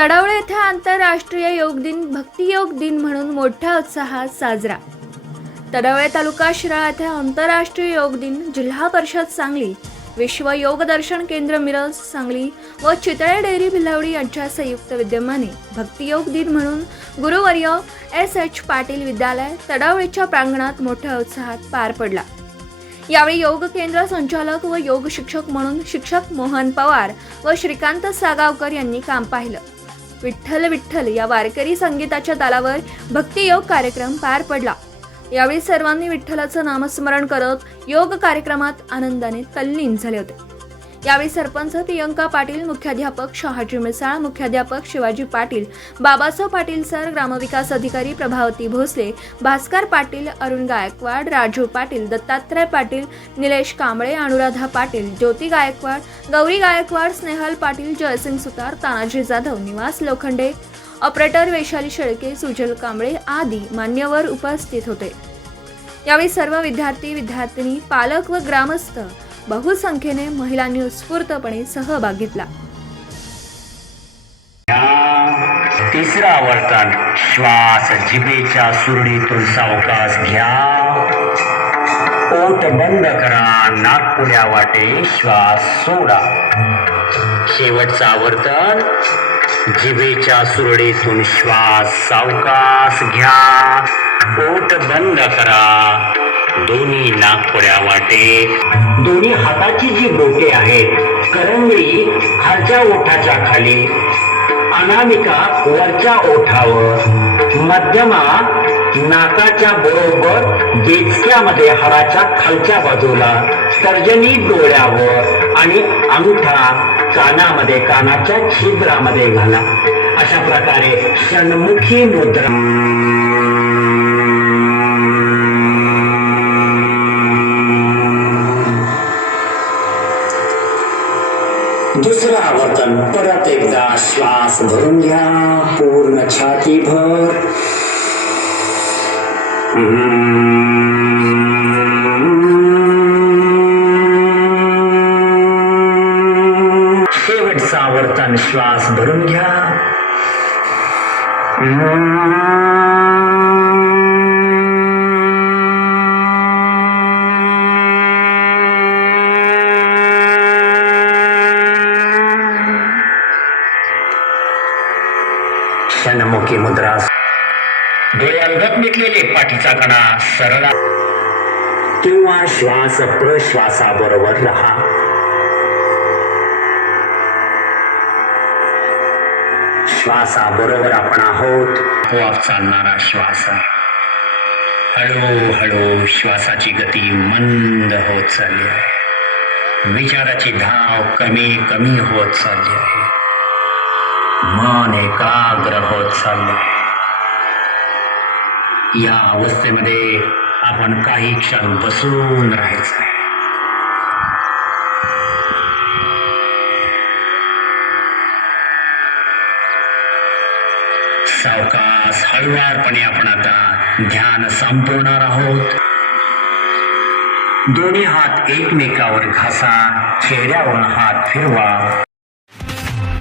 तडवळे येथे आंतरराष्ट्रीय योग दिन भक्तियोग दिन म्हणून मोठ्या उत्साहात साजरा. तडवळे तालुका शिराळा येथे आंतरराष्ट्रीय योग दिन जिल्हा परिषद सांगली विश्व योग दर्शन केंद्र मिरज सांगली व चितळे डेअरी भिलावडी यांच्या संयुक्त विद्यमाने भक्तियोग दिन म्हणून गुरुवर्य एस. एच. पाटील विद्यालय तडवळीच्या प्रांगणात मोठ्या उत्साहात पार पडला. यावेळी योग केंद्र संचालक व योग शिक्षक म्हणून शिक्षक मोहन पवार व श्रीकांत सागावकर यांनी काम पाहिलं. विठ्ठल विठ्ठल या वारकरी संगीताच्या तालावर भक्तियोग कार्यक्रम पार पडला. यावेळी सर्वांनी विठ्ठलाचं नामस्मरण करत योग कार्यक्रमात आनंदाने तल्लीन झाले होते. यावेळी सरपंच प्रियंका पाटील मुख्याध्यापक शहाजी मिसाळ मुख्याध्यापक शिवाजी पाटील बाबासाहेब पाटील सर ग्रामविकास अधिकारी प्रभावती भोसले भास्कर पाटील अरुण गायकवाड राजू पाटील दत्तात्रय पाटील निलेश कांबळे अनुराधा पाटील ज्योती गायकवाड गौरी गायकवाड स्नेहल पाटील जयसिंग सुतार तानाजी जाधव निवास लोखंडे ऑपरेटर वैशाली शेळके सुजल कांबळे आदी मान्यवर उपस्थित होते. यावेळी सर्व विद्यार्थी विद्यार्थिनी पालक व ग्रामस्थ बहुसंख्येने महिलांनी उत्स्फूर्तपणे सहभाग घेतला. तिसरा वर्तन श्वास जिभेच्या सुरडीतून सावकाश घ्या. ओट बंद करा नागपुड्या वाटे श्वास सोडा. शेवटचा वर्तन जिभेच्या सुरडीतून श्वास सावकाश घ्या. ओट बंद करा. दोन्ही नागपुड्या वाटे. दोन्ही हाताची जी बोटे आहेत करंगळी खालच्या ओठाच्या खाली अनामिका वरच्या ओठावर मध्यमा नाकाच्या बरोबर बेचक्यामध्ये हाडाच्या खालच्या बाजूला तर्जनी डोळ्यावर आणि अंगठा कानामध्ये कानाच्या छिद्रामध्ये घाला. अशा प्रकारे षण्मुखी मुद्रा दुसरं आवर्तन परत एकदा श्वास भरून घ्या. पूर्ण छाती भर. शेवटचं आवर्तन श्वास भरून घ्या. षण्मुखी मुद्रा डोळ्यालगत मिटलेले पाठीचा कणा सरळ किंवा श्वास प्रश्वासाबरोबर राहा. श्वासाबरोबर आपण आहोत. आपोआप चालणारा श्वास. आहे हळूहळू श्वासाची गती मंद होत चालली आहे. विचाराची धाव कमी कमी होत चालली आहे. मन एकाग्र होत चाललं या अवस्थेमध्ये आपण काही क्षण बसून राहायचं. आहे सावकाश हळुवारपणे आपण आता ध्यान संपवणार आहोत दोन्ही हात एकमेकावर घासा चेहऱ्यावर हात फिरवा.